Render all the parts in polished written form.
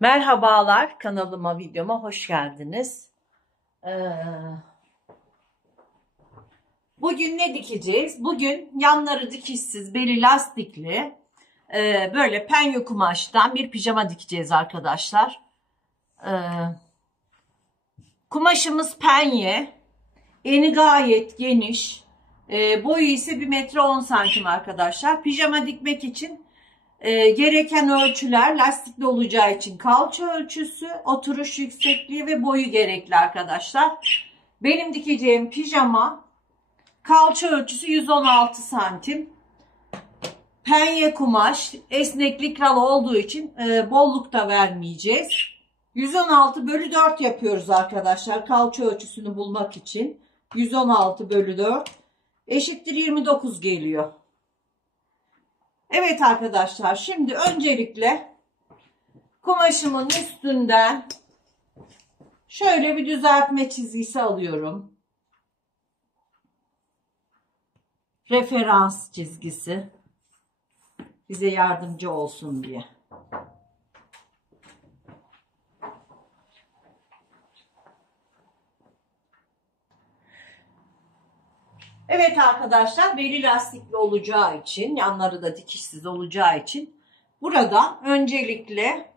Merhabalar, kanalıma, videoma hoş geldiniz. Bugün ne dikeceğiz? Bugün yanları dikişsiz, beli lastikli, böyle penye kumaştan bir pijama dikeceğiz arkadaşlar. Kumaşımız penye, eni gayet geniş, boyu ise 1,10 m arkadaşlar. Pijama dikmek için gereken ölçüler lastikli olacağı için kalça ölçüsü, oturuş yüksekliği ve boyu gerekli arkadaşlar. Benim dikeceğim pijama kalça ölçüsü 116 santim. Penye kumaş, esneklik ralı olduğu için bolluk da vermeyeceğiz. 116/4 yapıyoruz arkadaşlar kalça ölçüsünü bulmak için. 116/4 eşittir 29 geliyor. Evet arkadaşlar, şimdi öncelikle kumaşımın üstünden şöyle bir düzeltme çizgisi alıyorum. Referans çizgisi bize yardımcı olsun diye. Evet arkadaşlar, beli lastikli olacağı için, yanları da dikişsiz olacağı için buradan öncelikle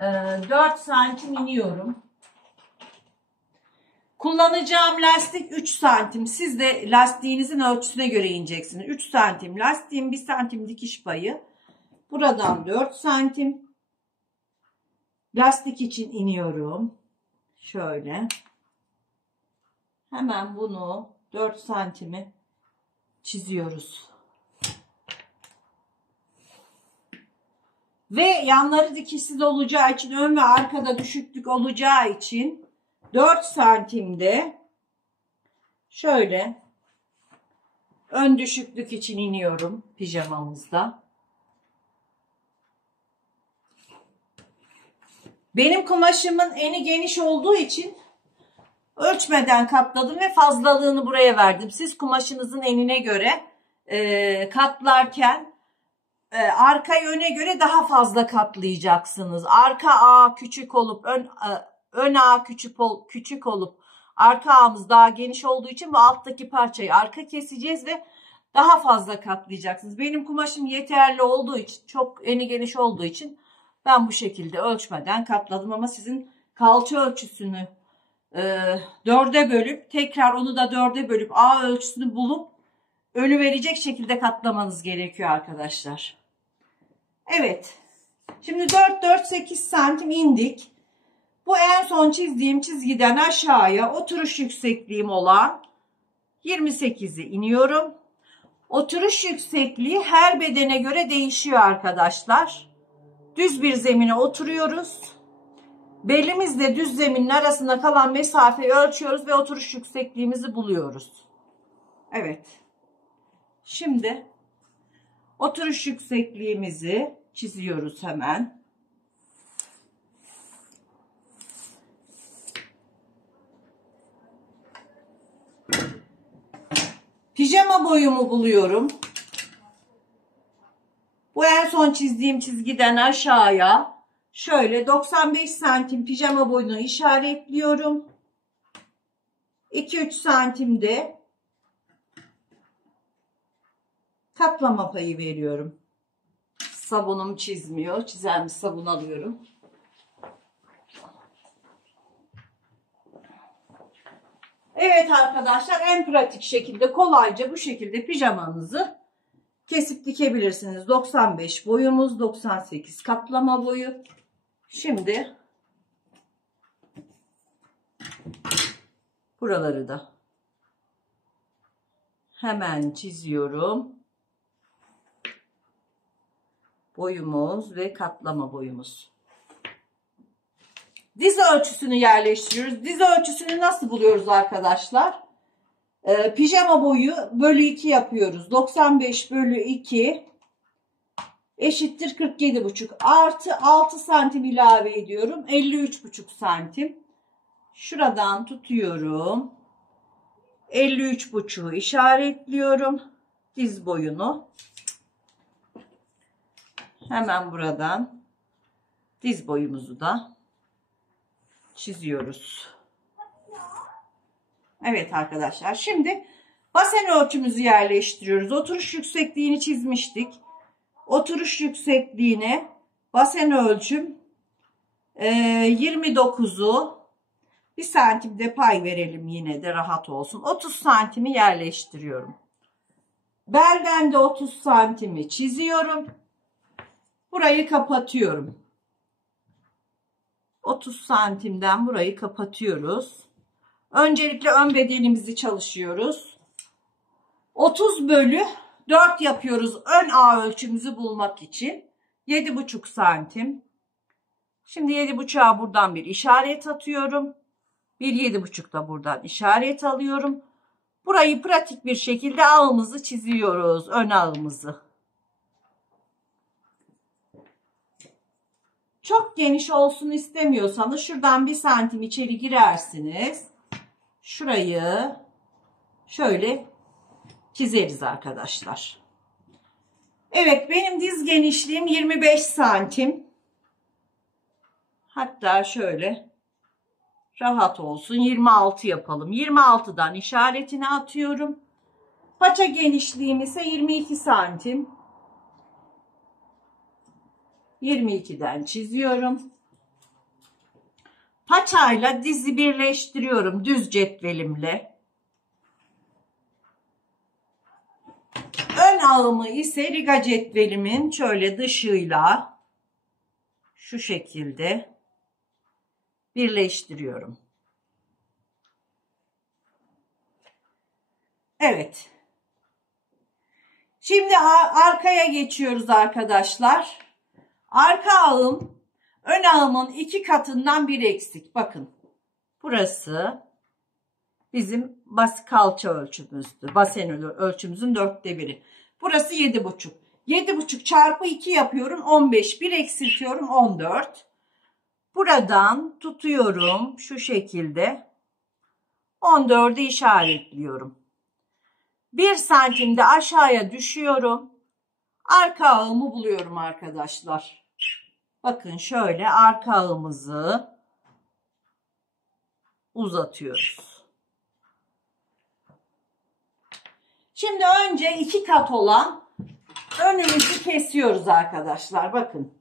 4 santim iniyorum. Kullanacağım lastik 3 santim. Siz de lastiğinizin ölçüsüne göre ineceksiniz. 3 santim lastiğin 1 santim dikiş payı. Buradan 4 santim. Lastik için iniyorum. Şöyle. Hemen bunu 4 santimi çiziyoruz. Ve yanları dikişsiz olacağı için, ön ve arkada düşüklük olacağı için 4 santimde şöyle ön düşüklük için iniyorum pijamamızda. Benim kumaşımın eni geniş olduğu için ölçmeden katladım ve fazlalığını buraya verdim. Siz kumaşınızın enine göre katlarken arkayı öne göre daha fazla katlayacaksınız. Arka ağ küçük olup ön ağ küçük olup arka ağımız daha geniş olduğu için bu alttaki parçayı arka keseceğiz ve daha fazla katlayacaksınız. Benim kumaşım yeterli olduğu için, çok eni geniş olduğu için ben bu şekilde ölçmeden katladım, ama sizin kalça ölçüsünü 4'e bölüp tekrar onu da 4'e bölüp ağ ölçüsünü bulup önü verecek şekilde katlamanız gerekiyor arkadaşlar. Evet. Şimdi 4-8 santim indik. Bu en son çizdiğim çizgiden aşağıya oturuş yüksekliğim olan 28'i iniyorum. Oturuş yüksekliği her bedene göre değişiyor arkadaşlar. Düz bir zemine oturuyoruz. Belimizle düz zeminin arasında kalan mesafeyi ölçüyoruz ve oturuş yüksekliğimizi buluyoruz. Evet. Şimdi oturuş yüksekliğimizi çiziyoruz hemen. Pijama boyumu buluyorum. Bu en son çizdiğim çizgiden aşağıya şöyle 95 santim pijama boyunu işaretliyorum. 2-3 santimde katlama payı veriyorum. Sabunum çizmiyor. Çizen bir sabun alıyorum. Evet arkadaşlar, en pratik şekilde kolayca bu şekilde pijamanızı kesip dikebilirsiniz. 95 boyumuz, 98 katlama boyu. Şimdi buraları da hemen çiziyorum. Boyumuz ve katlama boyumuz. Diz ölçüsünü yerleştiriyoruz. Diz ölçüsünü nasıl buluyoruz arkadaşlar? Pijama boyu bölü 2 yapıyoruz. 95/2 eşittir 47,5. Artı 6 santim ilave ediyorum. 53,5 santim. Şuradan tutuyorum. 53,5'u işaretliyorum. Diz boyunu. Hemen buradan Diz boyumuzu da çiziyoruz. Evet arkadaşlar, şimdi basen ölçümüzü yerleştiriyoruz. Oturuş yüksekliğini çizmiştik. Oturuş yüksekliğine basen ölçüm 29'u 1 santim de pay verelim, yine de rahat olsun. 30 santimi yerleştiriyorum. Belden de 30 santimi çiziyorum. Burayı kapatıyorum. 30 santimden burayı kapatıyoruz. Öncelikle ön bedenimizi çalışıyoruz. 30 bölü 4 yapıyoruz ön A ölçümüzü bulmak için. 7,5 santim. Şimdi 7,5'a buradan bir işaret atıyorum. Bir 7,5 da buradan işaret alıyorum. Burayı pratik bir şekilde ağımızı çiziyoruz. Ön ağımızı. Çok geniş olsun istemiyorsanız şuradan 1 santim içeri girersiniz. Şurayı şöyle çizeriz arkadaşlar. Evet, benim diz genişliğim 25 santim. Hatta şöyle rahat olsun 26 yapalım. 26'dan işaretini atıyorum. Paça genişliğim ise 22 santim. 22'den çiziyorum. Paçayla dizi birleştiriyorum düz cetvelimle. Ön ağımı ise riga cetvelimin şöyle dışıyla şu şekilde birleştiriyorum. Evet. Şimdi arkaya geçiyoruz arkadaşlar. Arka ağım ön ağımın 2 katından bir eksik. Bakın. Burası bizim kalça ölçümüzdü. Basen ölçümüzün 1/4'ü. Burası 7,5. 7,5 çarpı 2 yapıyorum. 15. Bir eksiltiyorum. 14. Buradan tutuyorum şu şekilde. 14'ü işaretliyorum. 1 santimde aşağıya düşüyorum. Arka ağımı buluyorum arkadaşlar. Bakın şöyle arka ağımızı uzatıyoruz. Şimdi önce 2 kat olan önümüzü kesiyoruz arkadaşlar. Bakın.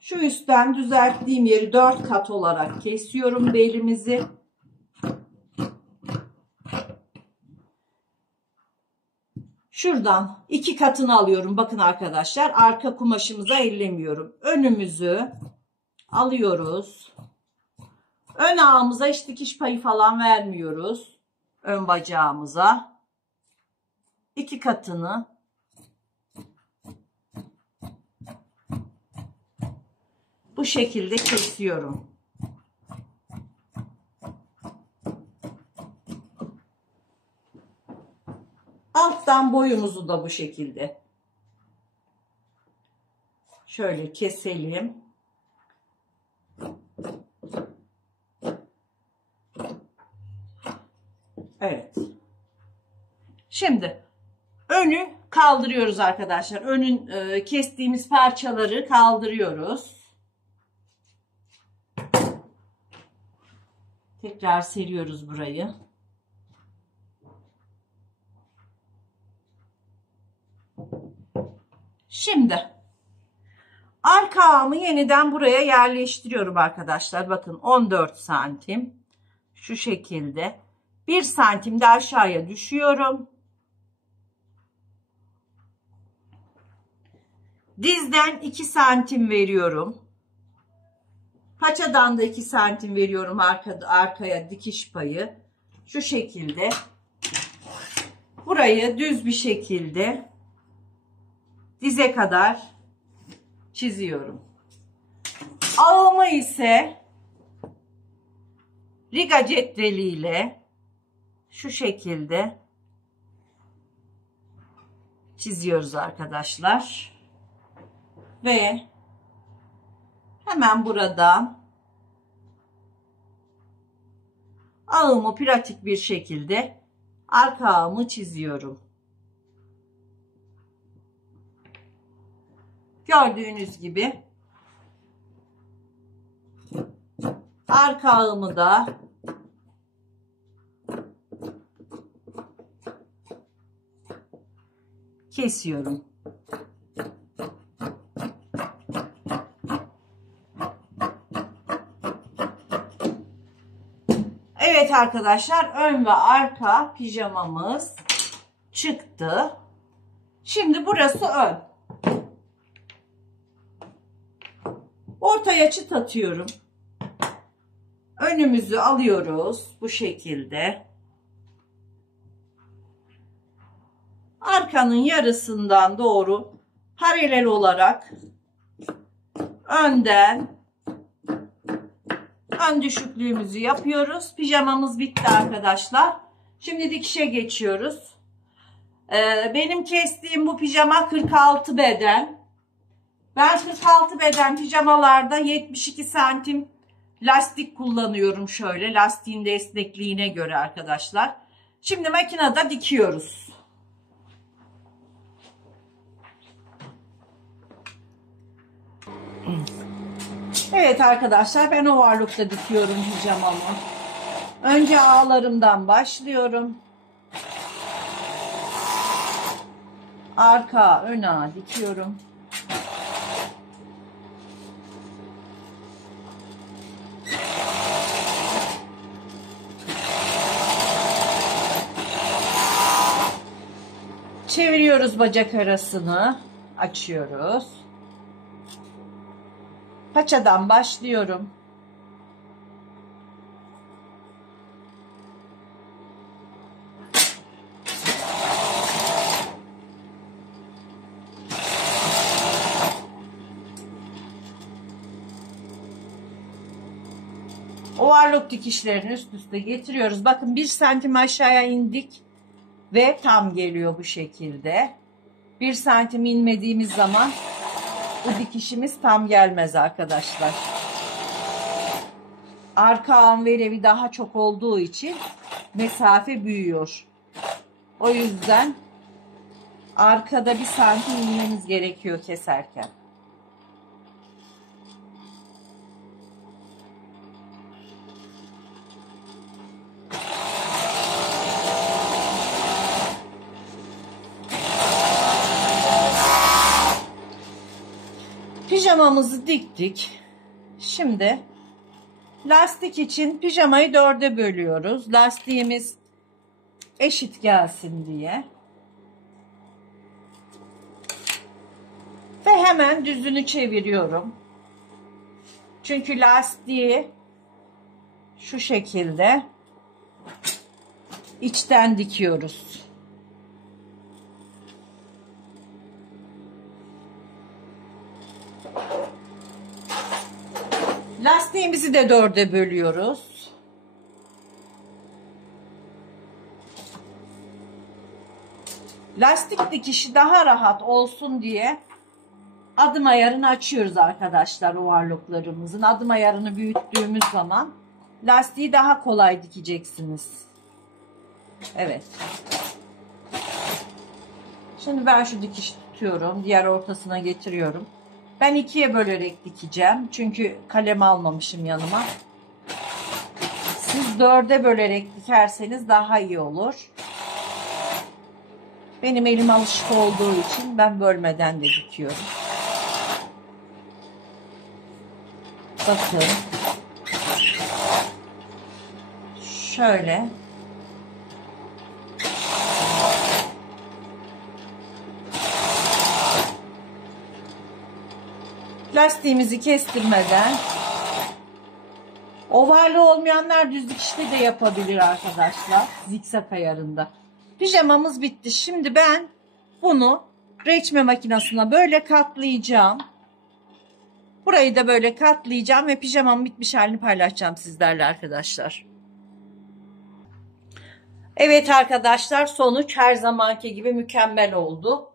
Şu üstten düzelttiğim yeri 4 kat olarak kesiyorum belimizi. Şuradan 2 katını alıyorum. Bakın arkadaşlar, arka kumaşımıza ellemiyorum. Önümüzü alıyoruz. Ön ağımıza hiç dikiş payı falan vermiyoruz. Ön bacağımıza 2 katını bu şekilde kesiyorum. Alttan boyumuzu da bu şekilde şöyle keselim. Evet. Şimdi önü kaldırıyoruz arkadaşlar. Önün kestiğimiz parçaları kaldırıyoruz. Tekrar seriyoruz burayı. Şimdi arka ağımı yeniden buraya yerleştiriyorum arkadaşlar. Bakın 14 santim. Şu şekilde. 1 santim de aşağıya düşüyorum. Dizden 2 santim veriyorum. Paçadan da 2 santim veriyorum arkaya dikiş payı. Şu şekilde. Burayı düz bir şekilde dize kadar çiziyorum. Ağımı ise riga cetveliyle şu şekilde çiziyoruz arkadaşlar. Ve hemen buradan ağımı pratik bir şekilde arka ağımı çiziyorum. Gördüğünüz gibi Arka ağımı da kesiyorum. Evet arkadaşlar, ön ve arka pijamamız çıktı. Şimdi burası ön. Ortaya çıt atıyorum. Önümüzü alıyoruz bu şekilde. Arkanın yarısından doğru paralel olarak önden ön düşüklüğümüzü yapıyoruz. Pijamamız bitti arkadaşlar. Şimdi dikişe geçiyoruz. Benim kestiğim bu pijama 46 beden. Ben 46 beden pijamalarda 72 santim lastik kullanıyorum şöyle. Lastiğin de esnekliğine göre arkadaşlar. Şimdi makinede dikiyoruz. Evet arkadaşlar, ben overlock'ta dikiyorum pijamamı. Önce ağlarımdan başlıyorum. Arka ön ağa dikiyorum. Çeviriyoruz bacak arasını. Açıyoruz. Paçadan başlıyorum. Overlock dikişlerini üst üste getiriyoruz. Bakın 1 santim aşağıya indik ve tam geliyor bu şekilde. 1 santim inmediğimiz zaman bu dikişimiz tam gelmez arkadaşlar. Arka ağın verevi daha çok olduğu için mesafe büyüyor. O yüzden arkada 1 santim inmemiz gerekiyor keserken. Pijamamızı diktik. Şimdi lastik için pijamayı 4'e bölüyoruz. Lastiğimiz eşit gelsin diye. Ve hemen düzünü çeviriyorum. Çünkü lastiği şu şekilde içten dikiyoruz. Lastiğimizi de 4'e bölüyoruz. Lastik dikişi daha rahat olsun diye adım ayarını açıyoruz arkadaşlar overlocklarımızın. Adım ayarını büyüttüğümüz zaman lastiği daha kolay dikeceksiniz. Evet. Şimdi ben şu dikişi tutuyorum. Diğer ortasına getiriyorum. Ben 2'ye bölerek dikeceğim. Çünkü kalem almamışım yanıma. Siz 4'e bölerek dikerseniz daha iyi olur. Benim elim alışık olduğu için ben bölmeden de dikiyorum. Bakın. Şöyle. Lastiğimizi kestirmeden, ovarlı olmayanlar düz dikişte de yapabilir arkadaşlar. Zikzak ayarında. Pijamamız bitti. Şimdi ben bunu reçme makinesine böyle katlayacağım. Burayı da böyle katlayacağım ve pijamamın bitmiş halini paylaşacağım sizlerle arkadaşlar. Evet arkadaşlar, sonuç her zamanki gibi mükemmel oldu.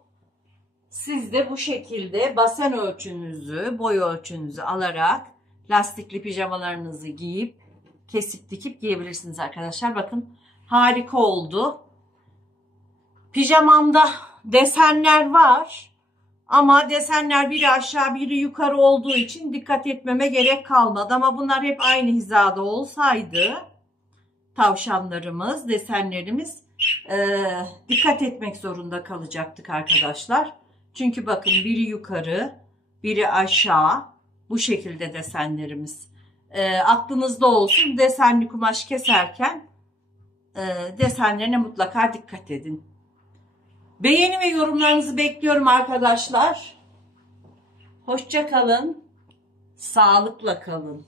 Siz de bu şekilde basen ölçünüzü, boy ölçünüzü alarak lastikli pijamalarınızı giyip kesip dikip giyebilirsiniz arkadaşlar. Bakın harika oldu. Pijamamda desenler var Ama desenler biri aşağı biri yukarı olduğu için dikkat etmeme gerek kalmadı. Ama bunlar hep aynı hizada olsaydı tavşanlarımız, desenlerimiz dikkat etmek zorunda kalacaktık arkadaşlar. Çünkü bakın biri yukarı, biri aşağı, bu şekilde desenlerimiz. Aklınızda olsun, desenli kumaş keserken desenlerine mutlaka dikkat edin. Beğeni ve yorumlarınızı bekliyorum arkadaşlar. Hoşça kalın, sağlıkla kalın.